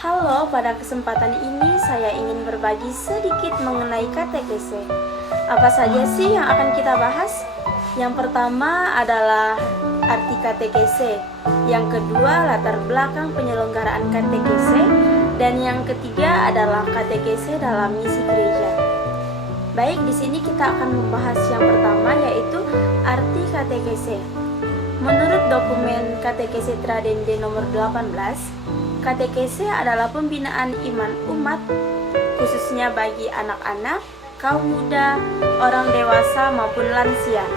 Halo, pada kesempatan ini saya ingin berbagi sedikit mengenai katekese. Apa saja sih yang akan kita bahas? Yang pertama adalah arti katekese, yang kedua latar belakang penyelenggaraan katekese, dan yang ketiga adalah katekese dalam misi gereja. Baik, di sini kita akan membahas yang pertama, yaitu arti katekese. Menurut dokumen Katekese Tradende nomor 18, katekese adalah pembinaan iman umat, khususnya bagi anak-anak, kaum muda, orang dewasa maupun lansia.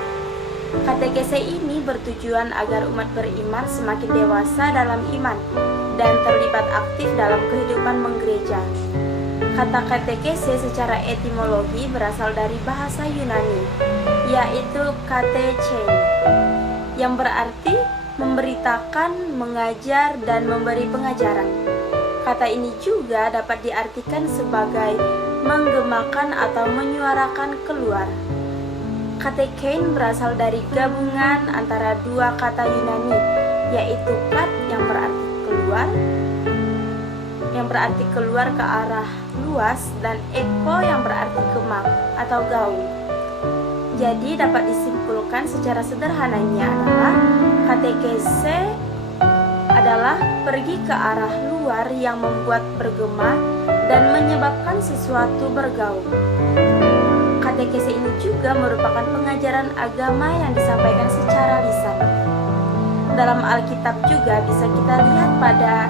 Katekese ini bertujuan agar umat beriman semakin dewasa dalam iman dan terlibat aktif dalam kehidupan menggereja. Kata katekese secara etimologi berasal dari bahasa Yunani, yaitu katechein, yang berarti memberitakan, mengajar, dan memberi pengajaran. Kata ini juga dapat diartikan sebagai menggemakan atau menyuarakan keluar. Katekein berasal dari gabungan antara dua kata Yunani, yaitu kat yang berarti keluar ke arah luas, dan eko yang berarti gemak atau gaung. Jadi dapat disimpulkan secara sederhananya adalah katekese adalah pergi ke arah luar yang membuat bergema dan menyebabkan sesuatu bergaung. Katekese ini juga merupakan pengajaran agama yang disampaikan secara lisan. Dalam Alkitab juga bisa kita lihat pada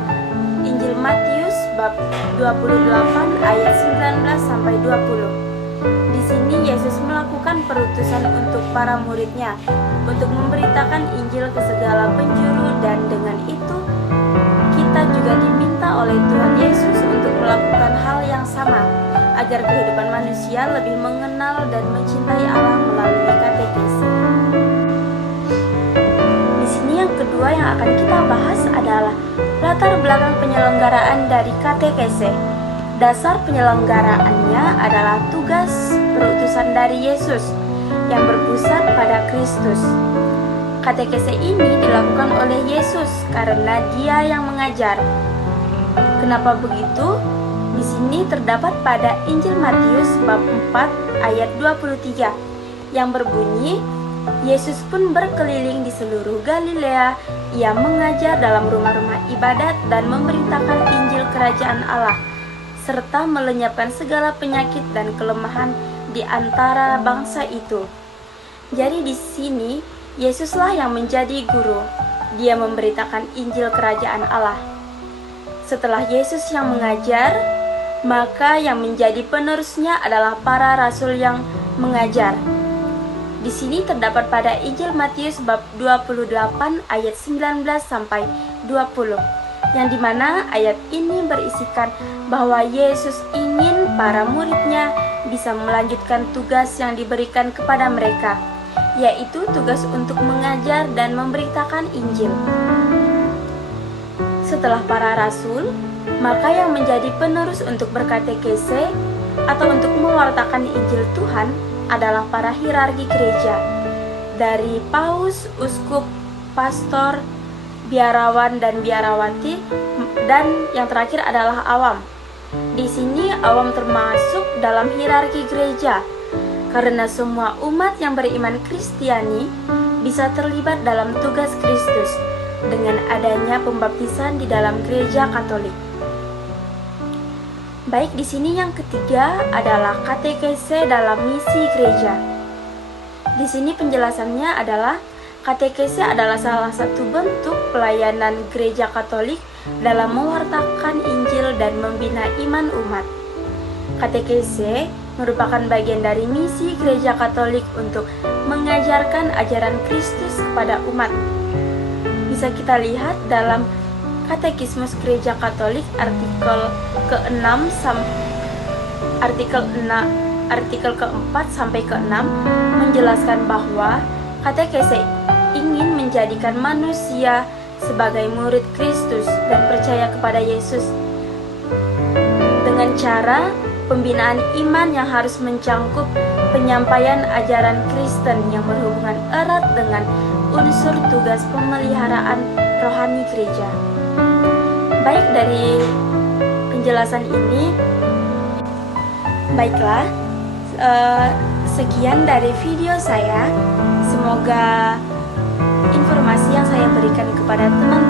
Injil Matius bab 28 ayat 19 sampai 20. Di sini Yesus melakukan perutusan untuk para muridnya untuk memberitakan Injil ke segala penjuru, dan dengan itu kita juga diminta oleh Tuhan Yesus untuk melakukan hal yang sama agar kehidupan manusia lebih mengenal dan mencintai Allah melalui katekese. Di sini yang kedua yang akan kita bahas adalah latar belakang penyelenggaraan dari katekese. Dasar penyelenggaraannya adalah tugas perutusan dari Yesus yang berpusat pada Kristus. Katekese ini dilakukan oleh Yesus karena Dia yang mengajar. Kenapa begitu? Di sini terdapat pada Injil Matius bab 4 ayat 23 yang berbunyi, Yesus pun berkeliling di seluruh Galilea. Ia mengajar dalam rumah-rumah ibadat dan memberitakan Injil Kerajaan Allah, serta melenyapkan segala penyakit dan kelemahan di antara bangsa itu. Jadi di sini Yesuslah yang menjadi guru. Dia memberitakan Injil Kerajaan Allah. Setelah Yesus yang mengajar, maka yang menjadi penerusnya adalah para rasul yang mengajar. Di sini terdapat pada Injil Matius bab 28 ayat 19 sampai 20. Yang dimana ayat ini berisikan bahwa Yesus ingin para muridnya bisa melanjutkan tugas yang diberikan kepada mereka, yaitu tugas untuk mengajar dan memberitakan Injil. Setelah para rasul, maka yang menjadi penerus untuk berkatekese atau untuk mewartakan Injil Tuhan adalah para hierarki gereja, dari paus, uskup, pastor, biarawan dan biarawati, dan yang terakhir adalah awam. Di sini awam termasuk dalam hierarki gereja karena semua umat yang beriman Kristiani bisa terlibat dalam tugas Kristus dengan adanya pembaptisan di dalam gereja Katolik. Baik, di sini yang ketiga adalah katekese dalam misi gereja. Di sini penjelasannya adalah katekese adalah salah satu bentuk pelayanan gereja Katolik dalam mewartakan Injil dan membina iman umat. Katekese merupakan bagian dari misi gereja Katolik untuk mengajarkan ajaran Kristus kepada umat. Bisa kita lihat dalam Katekismus Gereja Katolik artikel keempat sampai ke-6 menjelaskan bahwa katekese ingin menjadikan manusia sebagai murid Kristus dan percaya kepada Yesus dengan cara pembinaan iman yang harus mencangkup penyampaian ajaran Kristen yang berhubungan erat dengan unsur tugas pemeliharaan rohani gereja. Baik, dari penjelasan ini. Baiklah, sekian dari video saya. Semoga informasi yang saya berikan kepada teman-teman